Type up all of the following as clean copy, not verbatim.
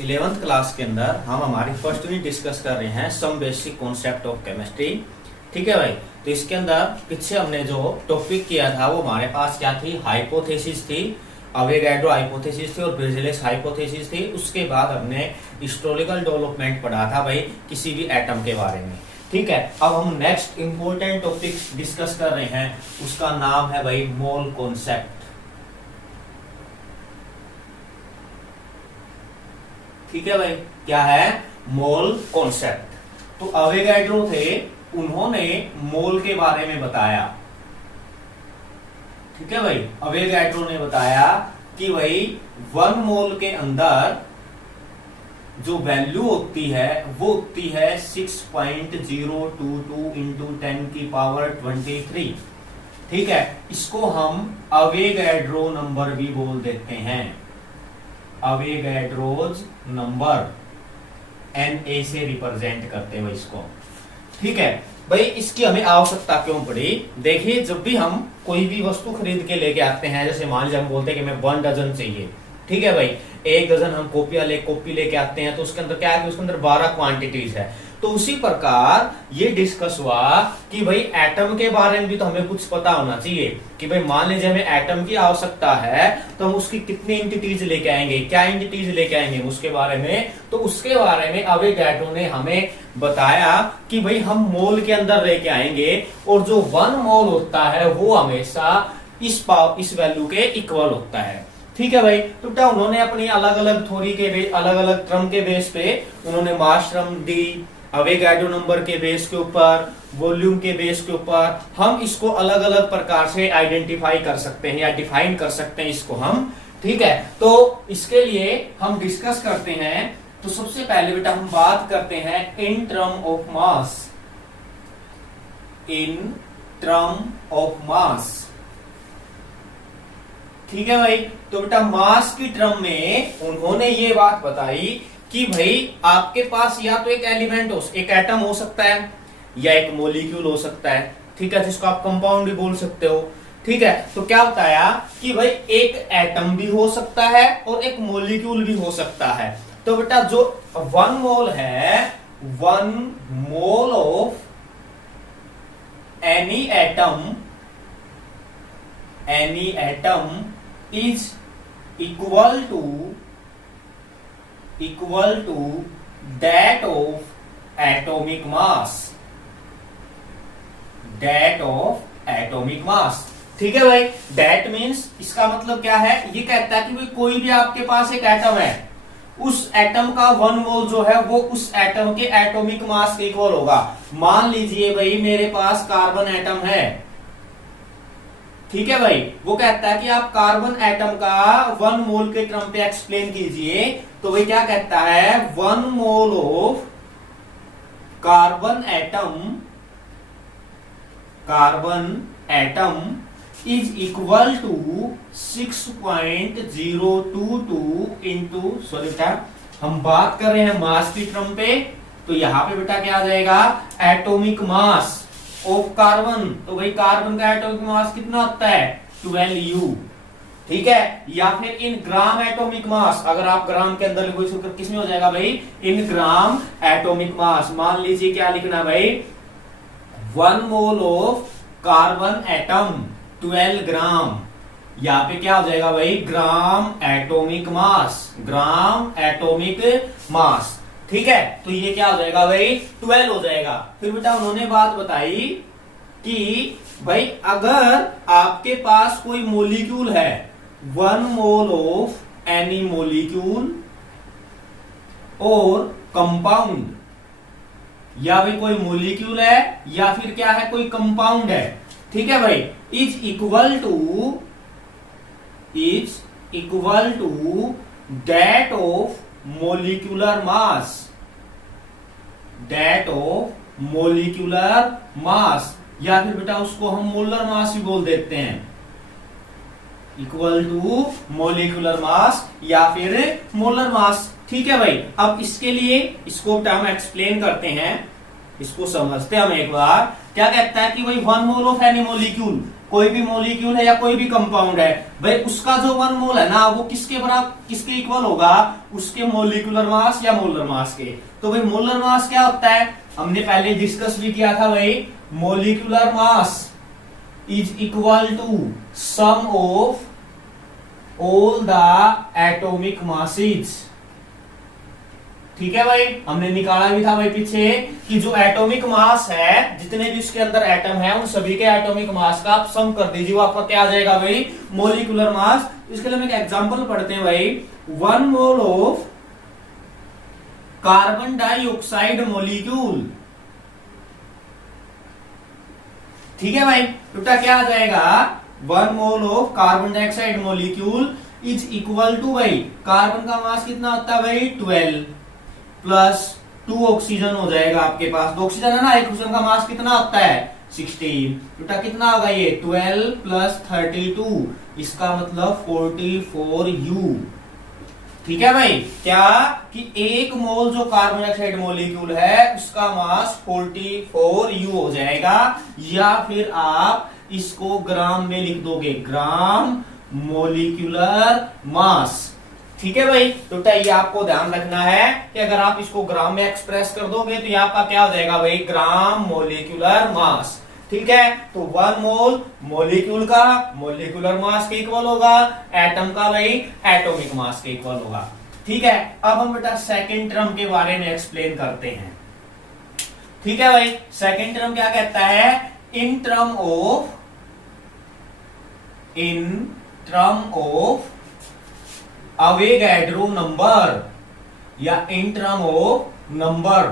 11th class के अंदर हम हमारी फर्स्ट यूनिट डिस्कस कर रहे हैं some basic concept of chemistry. ठीक है भाई, तो इसके अंदर पीछे हमने जो टॉपिक किया था वो हमारे पास क्या थी, हाइपोथेसिस थी, अवोगाड्रो हाइपोथेसिस थी और बेज़ेलेस हाइपोथेसिस थी। उसके बाद हमने हिस्टोरिकल डेवलपमेंट पढ़ा था भाई किसी भी एटम के बारे में। ठीक है, अब हम नेक्स्ट इंपॉर्टेंट टॉपिक डिस्कस कर रहे हैं, उसका नाम है भाई मोल कॉन्सेप्ट। ठीक है भाई, क्या है, मोल कॉन्सेप्ट। तो अवोगाड्रो थे, उन्होंने मोल के बारे में बताया। ठीक है भाई, अवोगाड्रो ने बताया कि भाई 1 मोल के अंदर जो वैल्यू होती है वो होती है 6.022 इंटू 10 की पावर 23। ठीक है, इसको हम अवोगाड्रो नंबर भी बोल देते हैं, अवोगाड्रोज नंबर, Na से रिप्रेजेंट करते हैं इसको। ठीक है भाई, इसकी हमें आवश्यकता क्यों पड़ी? देखिए, जब भी हम कोई भी वस्तु खरीद के लेके आते हैं, जैसे मान लीजिए हम बोलते हैं कि हमें 1 डजन चाहिए। ठीक है भाई, 1 डजन हम कॉपी लेके आते हैं, तो उसके अंदर क्या है कि उसके अंदर 12 क्वांटिटीज है। तो उसी प्रकार ये डिस्कस हुआ कि भाई एटम के बारे में भी तो हमें कुछ पता होना चाहिए कि भाई मान लीजिए हमें एटम की आवश्यकता है तो हम उसकी कितनी एंटिटीज लेके आएंगे, क्या एंटिटीज लेके आएंगे उसके बारे में। तो उसके बारे में अवोगाड्रो ने हमें बताया कि भाई हम मोल के अंदर लेके आएंगे और जो 1 मोल होता है वो हमेशा इस वैल्यू के इक्वल होता है। ठीक है भाई, तो क्या उन्होंने अपनी अलग अलग थ्योरी के अलग अलग क्रम के बेस पे उन्होंने मास क्रम दी, अवोगाड्रो नंबर के बेस के ऊपर, वॉल्यूम के बेस के ऊपर हम इसको अलग अलग प्रकार से आइडेंटिफाई कर सकते हैं या डिफाइन कर सकते हैं इसको हम। ठीक है, तो इसके लिए हम डिस्कस करते हैं। तो सबसे पहले बेटा हम बात करते हैं in term of mass, in term of mass. ठीक है भाई, तो बेटा मास की टर्म में उन्होंने ये बात बताई कि भाई आपके पास या तो एक एलिमेंट एक एटम हो सकता है या एक मॉलिक्यूल हो सकता है। ठीक है, जिसको आप कंपाउंड भी बोल सकते हो। ठीक है, तो क्या बताया कि भाई एक एटम भी हो सकता है और एक मॉलिक्यूल भी हो सकता है। तो बेटा जो 1 मोल है, 1 mole of any atom is equal to that of atomic mass, ठीक है भाई। that means इसका मतलब क्या है, ये कहता है कि भाई कोई भी आपके पास एक एटम है, उस एटम का 1 मोल जो है वो उस एटम के एटॉमिक मास के इक्वल होगा। मान लीजिए भाई मेरे पास कार्बन एटम है। ठीक है भाई, वो कहता है कि आप कार्बन एटम का 1 मोल के क्रम पे एक्सप्लेन कीजिए। तो भाई क्या कहता है, 1 mole of carbon atom is equal to 6.022 into, sorry बेटा हम बात कर रहे हैं मास की टर्म पे, तो यहां पे बेटा क्या आ जाएगा, एटॉमिक मास ऑफ कार्बन। तो भाई कार्बन का एटॉमिक मास कितना होता है, 12U। ठीक है, या फिर इन ग्राम एटॉमिक मास, अगर आप ग्राम के अंदर लिखोगे तो किसमें हो जाएगा भाई, इन ग्राम एटॉमिक मास। मान लीजिए क्या लिखना भाई, 1 मोल ऑफ कार्बन एटम 12 ग्राम, यहाँ पे क्या हो जाएगा भाई, ग्राम एटॉमिक मास। ठीक है, तो ये क्या हो जाएगा भाई, 12 हो जाएगा। फिर बेटा उन्होंने बात बताई कि भाई अगर आपके पास कोई मॉलिक्यूल है, 1 मोल ऑफ एनी मॉलिक्यूल और कंपाउंड, या भाई कोई मॉलिक्यूल है या फिर क्या है, कोई कंपाउंड है। ठीक है भाई, is equal to that of molecular mass, या फिर बेटा उसको हम मोलर मास भी बोल देते हैं, इक्वल टू मोलिकुलर मास या फिर मोलर मास। ठीक है भाई, अब इसके लिए इसको हम एक्सप्लेन करते हैं, इसको समझते हैं हम एक बार। क्या कहता है कि भाई 1 मोल ऑफ एनी मॉलिक्यूल, कोई भी मॉलिक्यूल है या कोई भी कंपाउंड है भाई, उसका जो 1 मोल है ना वो किसके बराबर, किसके इक्वल होगा, उसके मोलिकुलर मास या मोलर मास के। तो भाई मोलर मास क्या होता है, हमने पहले डिस्कस भी किया था भाई, molecular mass is equal to sum of all the atomic masses. ठीक है भाई, हमने निकाला भी था भाई पीछे कि जो एटॉमिक मास है, जितने भी उसके अंदर एटम है, उन सभी के एटॉमिक मास का आप सम कर दीजिए, वो आपका क्या आ जाएगा भाई, मोलिकुलर मास। इसके लिए हम एक एग्जांपल पढ़ते हैं भाई, 1 mole of carbon dioxide molecule. ठीक है भाई, बेटा क्या आ जाएगा, 1 mole of carbon dioxide molecule is equal to भाई, कार्बन का मास कितना होता है भाई 12 प्लस 2 ऑक्सीजन हो जाएगा आपके पास, 2 ऑक्सीजन है ना, एक ऑक्सीजन का मास कितना होता है 16, बेटा कितना होगा ये 12 प्लस 32, इसका मतलब 44 U। ठीक है भाई, क्या कि 1 मोल जो कार्बन डाइऑक्साइड मोलिक्यूल है उसका मास 44 U हो जाएगा, या फिर आप इसको ग्राम में लिख दोगे, ग्राम मोलिकुलर मास। ठीक है भाई, तो ये आपको ध्यान रखना है कि अगर आप इसको ग्राम में एक्सप्रेस कर दोगे तो ये आपका क्या हो जाएगा भाई, ग्राम मोलिकुलर मास। ठीक है, तो 1 मोल मोलिक्यूल का मोलिकुलर मास के इक्वल होगा, एटम का भाई एटॉमिक मास के इक्वल होगा। ठीक है, अब हम बेटा सेकेंड टर्म के बारे में एक्सप्लेन करते हैं। ठीक है भाई, सेकेंड टर्म क्या कहता है, in term of Avogadro number या इन टर्म ऑफ नंबर।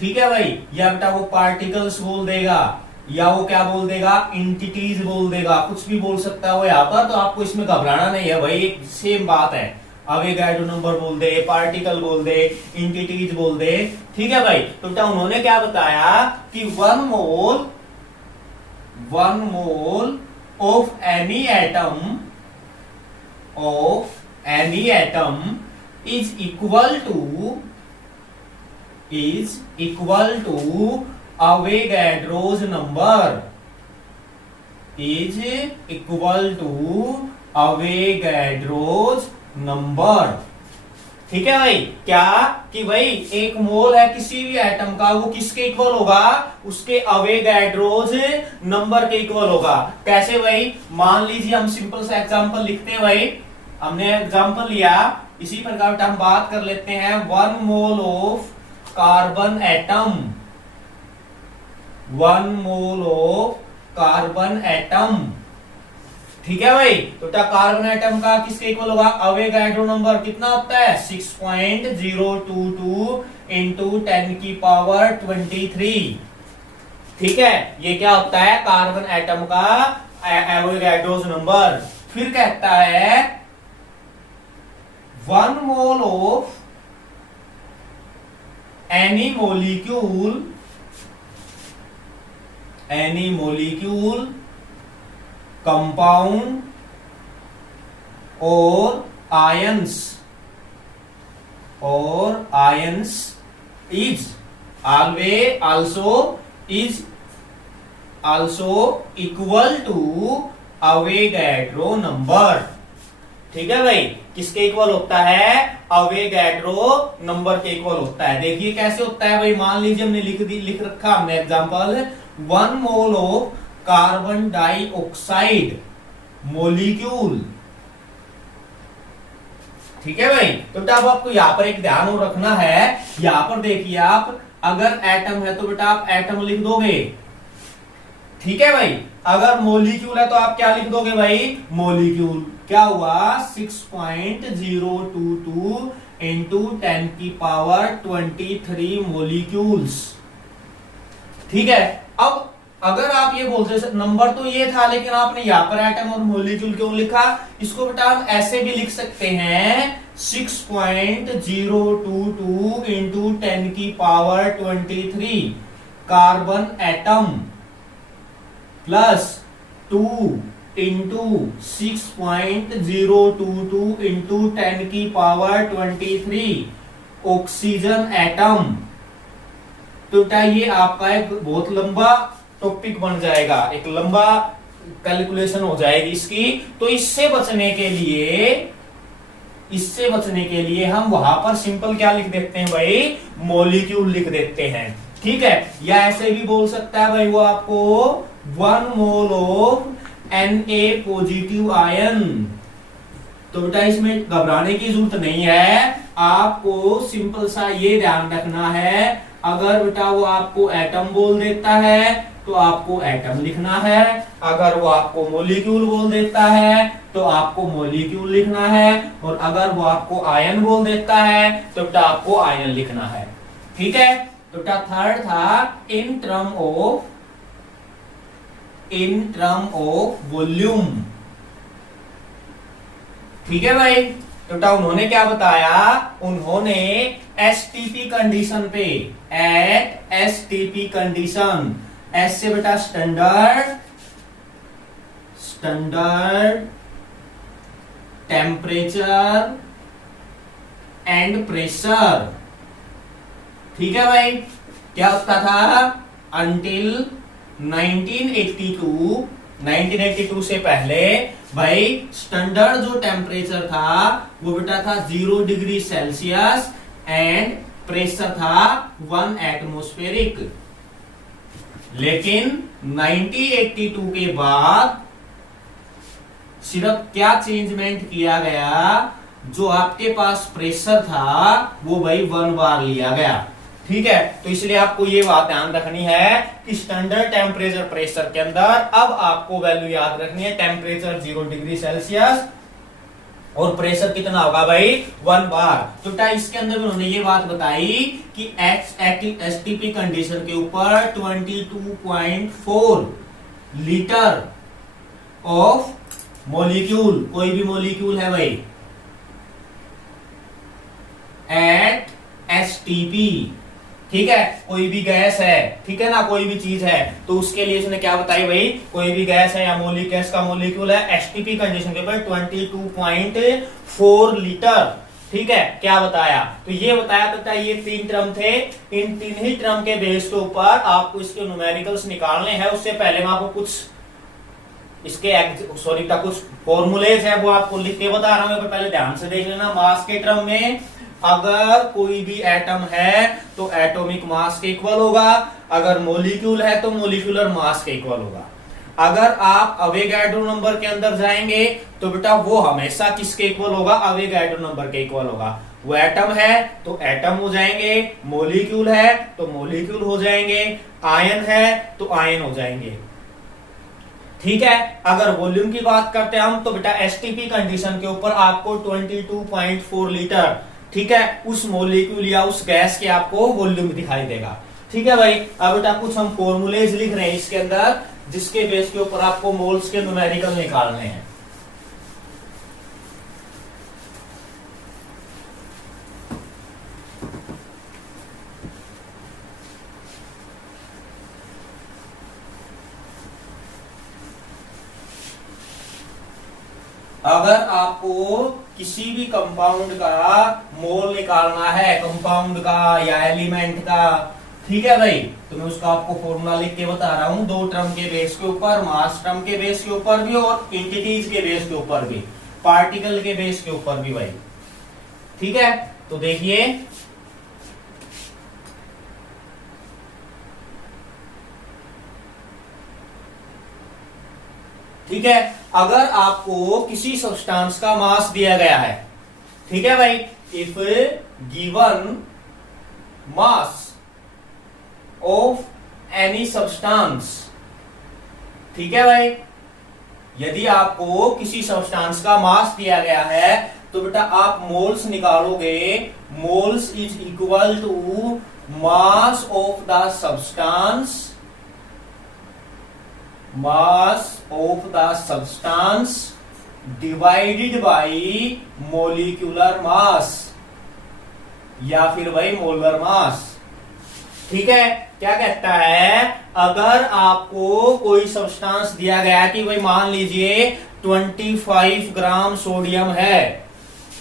ठीक है भाई, या बेटा वो पार्टिकल्स बोल देगा या वो क्या बोल देगा, एंटिटीज बोल देगा, कुछ भी बोल सकता है वो यहाँ पर, तो आपको इसमें घबराना नहीं है भाई, एक सेम बात है, अवोगाड्रो नंबर बोल दे, पार्टिकल बोल दे, एंटिटीज बोल दे। ठीक है भाई, तो बेटा उन्होंने क्या बताया कि 1 mole of any atom is equal to Avogadro's number, is equal to Avogadro's number। ठीक है भाई, क्या कि भाई 1 मोल है किसी भी एटम का, वो किसके इक्वल होगा, उसके अवोगाड्रोज नंबर के इक्वल होगा। कैसे भाई, मान लीजिए हम सिंपल सा एग्जांपल लिखते हैं भाई, हमने एग्जांपल लिया, इसी प्रकार हम बात कर लेते हैं 1 mole of carbon atom, 1 mole of carbon atom. ठीक है भाई, तो कार्बन एटम का किसके इक्वल होगा, अवोगाड्रो नंबर कितना होता है 6.022 इंटू 10 की पावर 23। ठीक है, ये क्या होता है कार्बन एटम का अवोगाड्रोस नंबर। फिर कहता है 1 mole of any molecule compound और ions is also equal to Avogadro number. ठीक है भाई, किसके इक्वल होता है, अवोगाड्रो नंबर के इक्वल होता है। देखिए कैसे होता है भाई, मान लीजिए हमने लिख रखा हमने example 1 mole of carbon dioxide molecule. ठीक है भाई, तो बेटा अब आपको यहां पर एक ध्यान और रखना है, यहां पर देखिए आप अगर एटम है तो बेटा आप एटम लिख दोगे। ठीक है भाई, अगर मोलिक्यूल है तो आप क्या लिख दोगे भाई, मोलिक्यूल। क्या हुआ 6.022 इंटू 10 की पावर 23 मोलिक्यूल्स। ठीक है, अब अगर आप ये बोलते नंबर तो ये था, लेकिन आपने यहां पर एटम और मोलिक्यूल क्यों लिखा, इसको बेटा हम ऐसे भी लिख सकते हैं 6.022 इंटू 10 की power 23 carbon atom plus 2 into 6.022 into 10 की पावर 23 ऑक्सीजन एटम। तो ये आपका एक बहुत लंबा टॉपिक बन जाएगा, एक लंबा कैलकुलेशन हो जाएगी इसकी। तो इससे बचने के लिए हम वहां पर सिंपल क्या लिख देते हैं भाई, मॉलिक्यूल लिख देते हैं। ठीक है, या ऐसे भी बोल सकता है भाई वो आपको 1 mole of Na positive ion. तो बेटा इसमें घबराने की जरूरत नहीं है, आपको सिंपल सा ये ध्यान रखना है, अगर बेटा वो आपको एटम बोल देता है तो आपको एटम लिखना है, अगर वो आपको मॉलिक्यूल बोल देता है तो आपको मॉलिक्यूल लिखना है, और अगर वो आपको आयन बोल देता है तो बेटा आपको आयन लिखना है। ठीक है, तो बेटा थर्ड था इन टर्म ऑफ वॉल्यूम। ठीक है भाई, तो बेटा उन्होंने क्या बताया, उन्होंने एसटीपी कंडीशन पे, एट एसटीपी कंडीशन, एस से बेटा स्टैंडर्ड टेम्परेचर एंड प्रेशर। ठीक है भाई, क्या होता था अंटिल 1982 से पहले भाई स्टैंडर्ड जो टेम्परेचर था वो बेटा था 0 डिग्री सेल्सियस एंड प्रेशर था 1 एटमॉस्फेरिक। लेकिन 1982 के बाद सिर्फ क्या चेंजमेंट किया गया, जो आपके पास प्रेशर था वो भाई 1 बार लिया गया। ठीक है, तो इसलिए आपको ये बात ध्यान रखनी है कि स्टैंडर्ड टेम्परेचर प्रेशर के अंदर अब आपको वैल्यू याद रखनी है, टेम्परेचर 0 डिग्री सेल्सियस और प्रेशर कितना होगा भाई 1 बार। तो इसके अंदर उन्होंने ये बात बताई कि एसटीपी कंडीशन के ऊपर 22.4 लीटर ऑफ मॉलिक्यूल, कोई भी मॉलिक्यूल है भाई, एट एसटीपी। ठीक है, कोई भी गैस है, ठीक है ना, कोई भी चीज है, तो उसके लिए उसने क्या बताई भाई, कोई भी गैस है या गैस का मॉलिक्यूल है एसटीपी कंडीशन के ऊपर 22.4 लीटर। ठीक है, क्या बताया, तो ये बताया था ये 3 टर्म थे, इन 3 ही टर्म के बेस के ऊपर आपको इसके न्यूमेरिकल्स निकालने हैं। उससे पहले मैं आपको कुछ कुछ फॉर्मूलेज है वो आपको लिख के बता रहा हूं, पहले ध्यान से देख लेना। मास के टर्म में अगर कोई भी एटम है तो एटॉमिक मास के इक्वल होगा, अगर मॉलिक्यूल है तो मॉलिक्यूलर मास के इक्वल होगा। अगर आप अवोगाड्रो नंबर के अंदर जाएंगे तो बेटा वो हमेशा किसके इक्वल होगा, अवोगाड्रो नंबर के इक्वल होगा। वो एटम है तो एटम हो जाएंगे, मॉलिक्यूल है तो मॉलिक्यूल हो जाएंगे, आयन है तो आयन हो जाएंगे। ठीक है, अगर वॉल्यूम की बात करते हैं हम तो बेटा एसटीपी कंडीशन के ऊपर आपको 22.4 लीटर, ठीक है, उस मॉलिक्यूल या उस गैस के आपको वॉल्यूम दिखाई देगा। ठीक है भाई, अब बेटा कुछ हम फॉर्मूलेज लिख रहे हैं इसके अंदर, जिसके बेस के ऊपर आपको मोल्स के न्यूमेरिकल निकालने हैं। अगर आपको किसी भी कंपाउंड का मोल निकालना है, कंपाउंड का या एलिमेंट का, ठीक है भाई, तो मैं उसका आपको फॉर्मूला लिख के बता रहा हूं, 2 टर्म के बेस के ऊपर, मास टर्म के बेस के ऊपर भी और एंटिटीज के बेस के ऊपर भी, पार्टिकल के बेस के ऊपर भी भाई। ठीक है, तो देखिए ठीक है, अगर आपको किसी सब्सटेंस का मास दिया गया है, ठीक है भाई, if given mass of any substance, ठीक है भाई, यदि आपको किसी सब्सटेंस का मास दिया गया है तो बेटा आप मोल्स निकालोगे, moles is equal to mass of the substance, mass of the substance divided by molecular mass या फिर भाई मोलर मास। ठीक है, क्या कहता है, अगर आपको कोई सब्सटेंस दिया गया कि भाई मान लीजिए 25 ग्राम सोडियम है,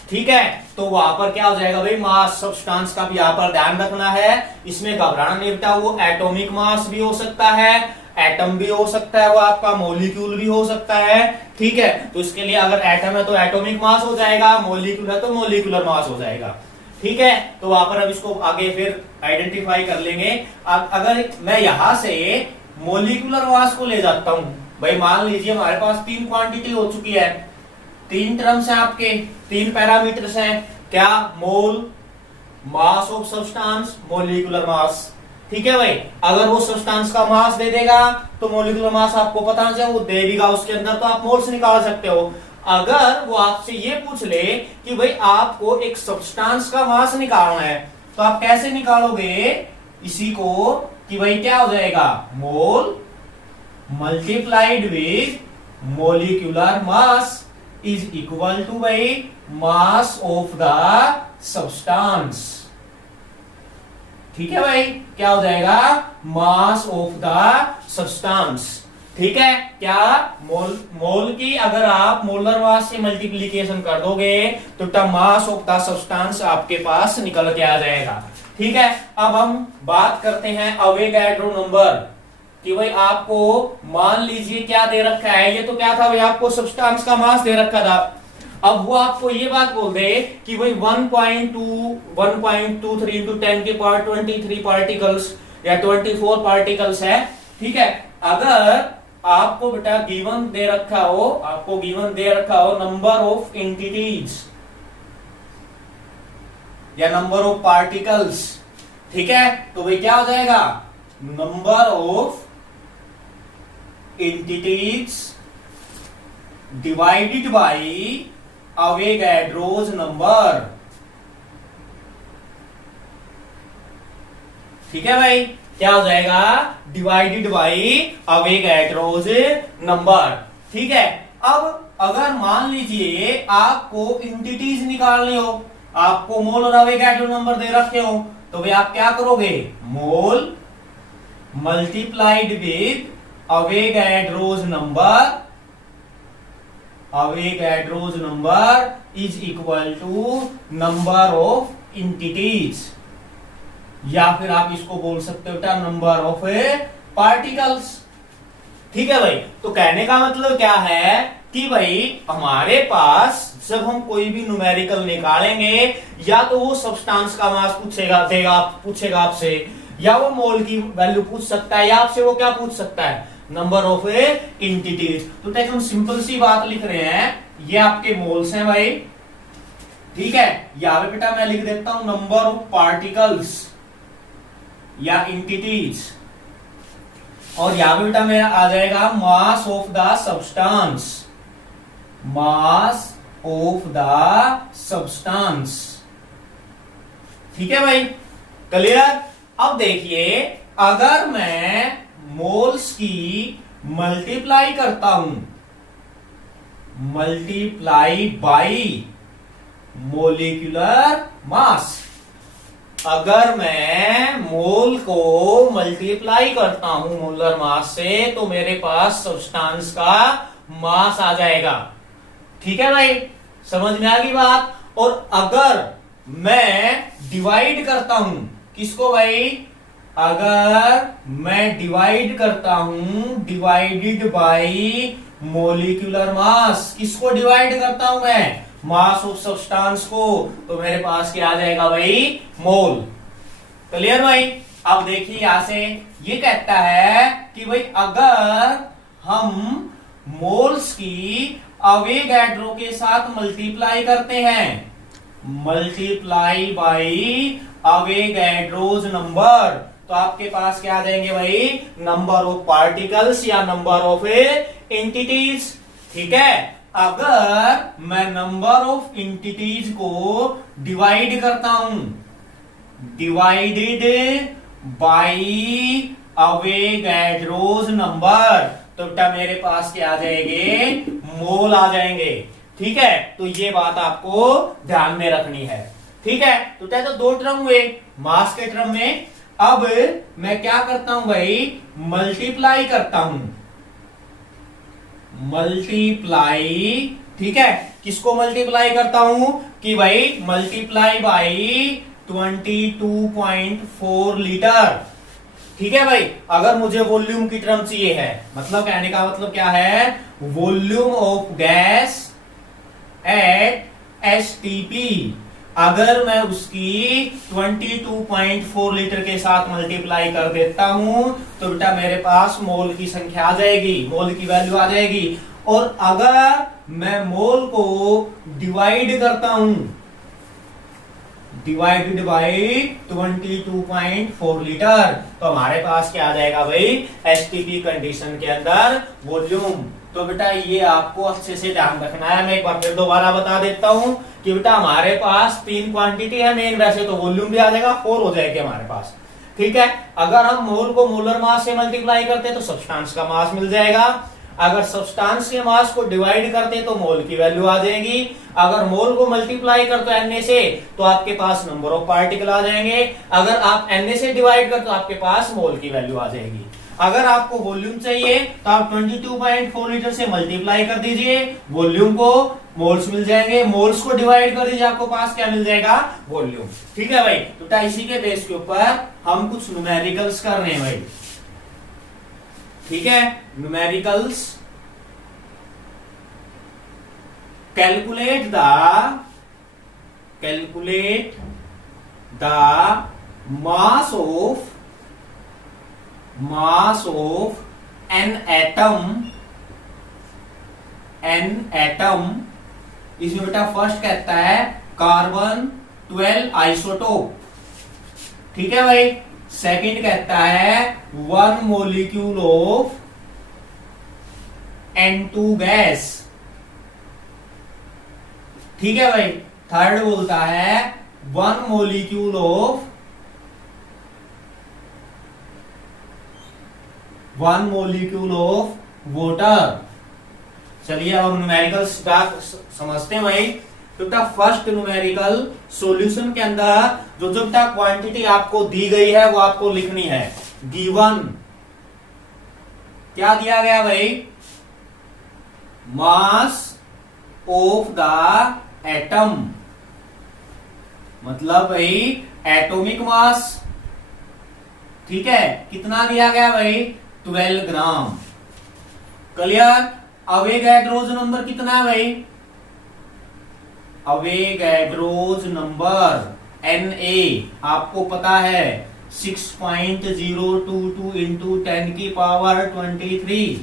ठीक है, तो वहां पर क्या हो जाएगा भाई, मास सब्सटेंस का भी यहां पर ध्यान रखना है, इसमें घबराना नहीं बेटा, वो एटॉमिक मास भी हो सकता है, एटम भी हो सकता है, वो आपका मॉलिक्यूल भी हो सकता है। ठीक है, तो इसके लिए अगर एटम है तो एटॉमिक मास हो जाएगा, मॉलिक्यूल है तो मॉलिक्यूलर मास हो जाएगा। ठीक है, तो वहां पर अब इसको आगे फिर आइडेंटिफाई कर लेंगे। अगर मैं यहां से मॉलिक्यूलर मास को ले जाता हूं, भाई मान लीजिए हमारे पास 3 क्वांटिटी हो चुकी है, 3 टर्म्स हैं आपके, 3 पैरामीटर्स हैं, क्या? Mole, mass of substance, molecular mass. ठीक है भाई, अगर वो सब्सटेंस का मास दे देगा तो मॉलिक्यूलर मास आपको पता नहीं वो दे देगा उसके अंदर, तो आप मोल से निकाल सकते हो। अगर वो आपसे ये पूछ ले कि भाई आपको एक सब्सटेंस का मास निकालना है, तो आप कैसे निकालोगे इसी को, कि भाई क्या हो जाएगा, mole multiplied with molecular mass is equal to भाई मास ऑफ द सब्सटेंस। ठीक है भाई, क्या हो जाएगा, मास ऑफ द सब्सटेंस। ठीक है, क्या? मोल की अगर आप मोलर मास से मल्टीप्लीकेशन कर दोगे तो मास ऑफ द सब्सटेंस आपके पास निकल के आ जाएगा। ठीक है, अब हम बात करते हैं अवोगाड्रो नंबर, कि भाई आपको मान लीजिए क्या दे रखा है, ये तो क्या था भाई, आपको सब्सटेंस का मास दे रखा था। अब वो आपको ये बात बोल दे कि भाई 1.23 इंटू 10 की पावर 23 पार्टिकल्स या 24 पार्टिकल्स है। ठीक है, अगर आपको बेटा गिवन दे रखा हो, आपको गिवन दे रखा हो नंबर ऑफ एंटिटीज या नंबर ऑफ पार्टिकल्स, ठीक है, तो भाई क्या हो जाएगा, number of entities divided by Avogadro's number. ठीक है भाई, क्या हो जाएगा, डिवाइडेड बाई अवोगाड्रोस नंबर। ठीक है, अब अगर मान लीजिए आपको एंटिटीज निकालनी हो, आपको मोल और अवोगाड्रो नंबर दे रखे हो, तो भाई आप क्या करोगे, mole multiplied with Avogadro's number, Avogadro's number is equal to number of entities, या फिर आप इसको बोल सकते हो नंबर ऑफ पार्टिकल्स। ठीक है भाई, तो कहने का मतलब क्या है कि भाई हमारे पास जब हम कोई भी न्यूमेरिकल निकालेंगे, या तो वो सब्सटेंस का मास पूछेगा आपसे, या वो मोल की वैल्यू पूछ सकता है, या आपसे वो क्या पूछ सकता है, नंबर ऑफ एंटिटीज। तो देखो हम सिंपल सी बात लिख रहे हैं, ये आपके मोल्स हैं भाई। ठीक है, यहां पे बेटा मैं लिख देता हूं नंबर ऑफ पार्टिकल्स या एंटिटीज, और यहां पे बेटा मेरा आ जाएगा मास of the substance, mass of the substance. ठीक है भाई, क्लियर? अब देखिए, अगर मैं मोल्स की मल्टीप्लाई करता हूं, मल्टीप्लाई बाई मोलिकुलर मास, अगर मैं मोल को मल्टीप्लाई करता हूं मोलर मास से, तो मेरे पास सब्सटेंस का मास आ जाएगा। ठीक है भाई, समझ में आ गई बात? और अगर मैं डिवाइड करता हूं, किसको भाई, अगर मैं डिवाइड करता हूं डिवाइडेड बाई मोलिकुलर मास, किसको डिवाइड करता हूं मैं, मास ऑफ सब्सटेंस को, तो मेरे पास क्या आ जाएगा भाई, मोल। क्लियर भाई? अब देखिए यहां से ये कहता है कि भाई अगर हम मोल्स की अवोगाड्रो के साथ मल्टीप्लाई करते हैं, मल्टीप्लाई बाई अवोगाड्रोस नंबर, तो आपके पास क्या आ जाएंगे भाई, नंबर ऑफ पार्टिकल्स या नंबर ऑफ एंटिटीज। ठीक है, अगर मैं नंबर ऑफ एंटिटीज को डिवाइड करता हूं, डिवाइडेड बाई अवोगाड्रोस नंबर, तो मेरे पास क्या आ जाएंगे, मोल आ जाएंगे। ठीक है, तो ये बात आपको ध्यान में रखनी है। ठीक है, तो दो टर्म हुए मास के टर्म में। अब मैं क्या करता हूं भाई, मल्टीप्लाई करता हूं, मल्टीप्लाई। ठीक है, किसको मल्टीप्लाई करता हूं, कि भाई मल्टीप्लाई बाई 22.4 लीटर। ठीक है भाई। अगर मुझे वॉल्यूम की टर्म चाहिए है, मतलब कहने का मतलब क्या है, volume of gas at STP, अगर मैं उसकी 22.4 लीटर के साथ मल्टीप्लाई कर देता हूं तो बेटा मेरे पास मोल की संख्या आ जाएगी, मोल की वैल्यू आ जाएगी। और अगर मैं मोल को डिवाइड करता हूं, डिवाइडेड बाई 22.4 लीटर, तो हमारे पास क्या आ जाएगा भाई, एसटीपी कंडीशन के अंदर वॉल्यूम। तो बेटा ये आपको अच्छे से ध्यान रखना है। मैं एक बार फिर दोबारा बता देता हूं कि बेटा हमारे पास 3 क्वांटिटी है मेन, वैसे तो वॉल्यूम भी आ जाएगा, 4 हो जाएगी हमारे पास। ठीक है, अगर हम मोल को मोलर मास से मल्टीप्लाई करते हैं तो सब्सटेंस का मास मिल जाएगा। अगर सब्सटेंस के मास को डिवाइड करते तो मोल की वैल्यू आ जाएगी। अगर मोल को मल्टीप्लाई करते Na से तो आपके पास नंबर ऑफ पार्टिकल आ जाएंगे। अगर आप Na से डिवाइड कर तो आपके पास मोल की वैल्यू आ जाएगी। अगर आपको वॉल्यूम चाहिए तो आप 22.4 लीटर से मल्टीप्लाई कर दीजिए, वॉल्यूम को मोल्स मिल जाएंगे, मोल्स को डिवाइड कर दीजिए, आपको पास क्या मिल जाएगा, वॉल्यूम। ठीक है भाई, तो इसी के बेस के ऊपर हम कुछ न्यूमेरिकल्स कर रहे हैं भाई। ठीक है, numericals, calculate the mass of an atom। इसमें बेटा फर्स्ट कहता है कार्बन 12 आइसोटोप। ठीक है भाई, सेकंड कहता है 1 मोलिक्यूल ऑफ N2 गैस। ठीक है भाई, थर्ड बोलता है 1 मोलिक्यूल ऑफ वाटर। चलिए अब हम न्यूमेरिकल समझते हैं भाई। तो बेटा फर्स्ट न्यूमेरिकल सॉल्यूशन के अंदर जो जो बेटा क्वांटिटी आपको दी गई है वो आपको लिखनी है। गिवन क्या दिया गया भाई, मास ऑफ द एटम, मतलब भाई एटॉमिक मास। ठीक है, कितना दिया गया भाई, 12 ग्राम। क्लियर। अवेगैड्रोज नंबर कितना है भाई, अवेगैड्रोज नंबर Na आपको पता है 6.022 इंटू 10 की पावर 23।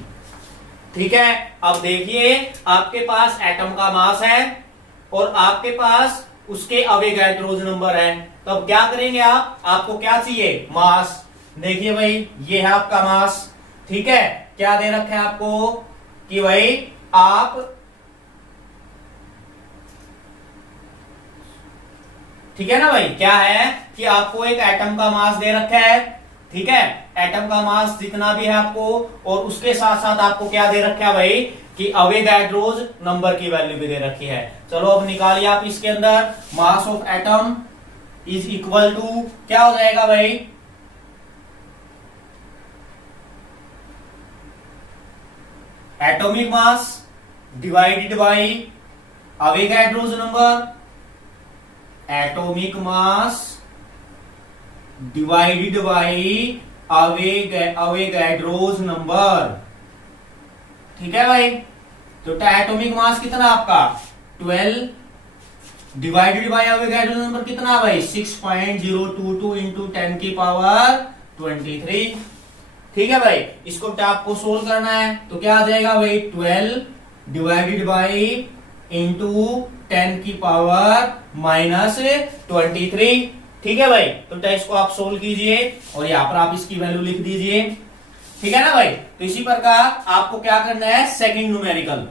ठीक है, अब देखिए आपके पास एटम का मास है और आपके पास उसके अवेगैड्रोज नंबर है। तो अब क्या करेंगे आप, आपको क्या चाहिए, मास। देखिए भाई ये है आपका मास। ठीक है, क्या दे रखा है आपको कि भाई आप ठीक है ना भाई, क्या है कि आपको एक एटम का मास दे रखा है। ठीक है, एटम का मास जितना भी है आपको, और उसके साथ साथ आपको क्या दे रखा है भाई कि अवेगैड्रोज नंबर की वैल्यू भी दे रखी है। चलो अब निकालिए आप इसके अंदर, mass of atom is equal to क्या हो जाएगा भाई, atomic mass divided by Avogadro's number, atomic mass divided by Avogadro's number. ठीक है भाई, तो एटॉमिक मास कितना आपका 12 डिवाइडेड बाय अवेगैड्रो नंबर कितना भाई 6.022 इंटू 10 की पावर 23। ठीक है भाई, इसको आपको सोल्व करना है तो क्या आ जाएगा भाई 12 डिवाइडेड बाय इंटू 10 की पावर -23। ठीक है भाई, तो इसको आप सोल्व कीजिए और यहां पर आप इसकी वैल्यू लिख दीजिए। ठीक है ना भाई, तो इसी प्रकार आपको क्या करना है सेकंड न्यूमेरिकल।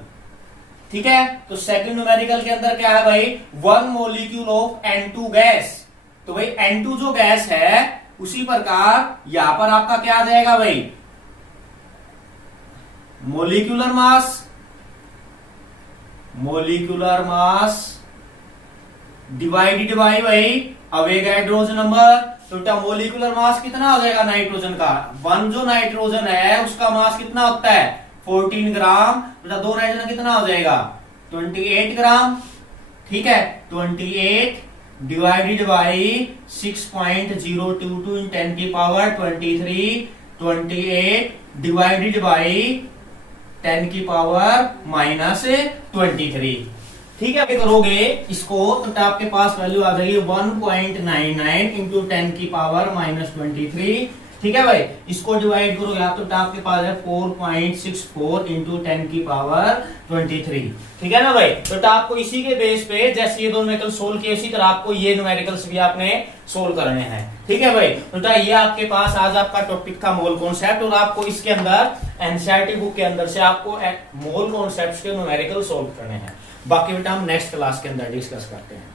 ठीक है, तो सेकंड न्यूमेरिकल के अंदर क्या है भाई 1 मोलिक्यूल ऑफ N2 गैस। तो भाई N2 जो गैस है उसी प्रकार यहां पर आपका क्या आ जाएगा भाई मोलिक्यूलर मास डिवाइडेड बाय भाई अवेगैड्रोज नंबर। तो बेटा मोलिकुलर मास कितना हो जाएगा नाइट्रोजन का, 1 जो नाइट्रोजन है उसका मास कितना होता है 14 ग्राम। बेटा 2 नाइट्रोजन कितना हो जाएगा 28 ग्राम। ठीक है, 28 डिवाइडेड बाई 6.022 इन 10 की पावर 23, 28 डिवाइडेड बाई 10 की पावर -23। ठीक है, करोगे इसको तो आपके पास वैल्यू आ जाएगी 1.99 इंटू 10 की पावर -23। ठीक है भाई, इसको डिवाइड करोगे आप तो आपके पास है 4.64 इंटू 10 की पावर 23। ठीक है ना भाई, तो आपको इसी के बेस पे जैसे ये दो न्यूमेरिकल सोल्व किए उसी तरह आपको ये न्यूमेरिकल्स भी आपने सोल्व करने हैं। ठीक है भाई, तो ये आपके पास आज आपका टॉपिक था मोल कॉन्सेप्ट, और आपको इसके अंदर एनसीईआरटी बुक के अंदर से आपको मोल कॉन्सेप्ट के न्यूमेरिकल सोल्व करने हैं। बाकी बेटा हम नेक्स्ट क्लास के अंदर डिस्कस करते हैं।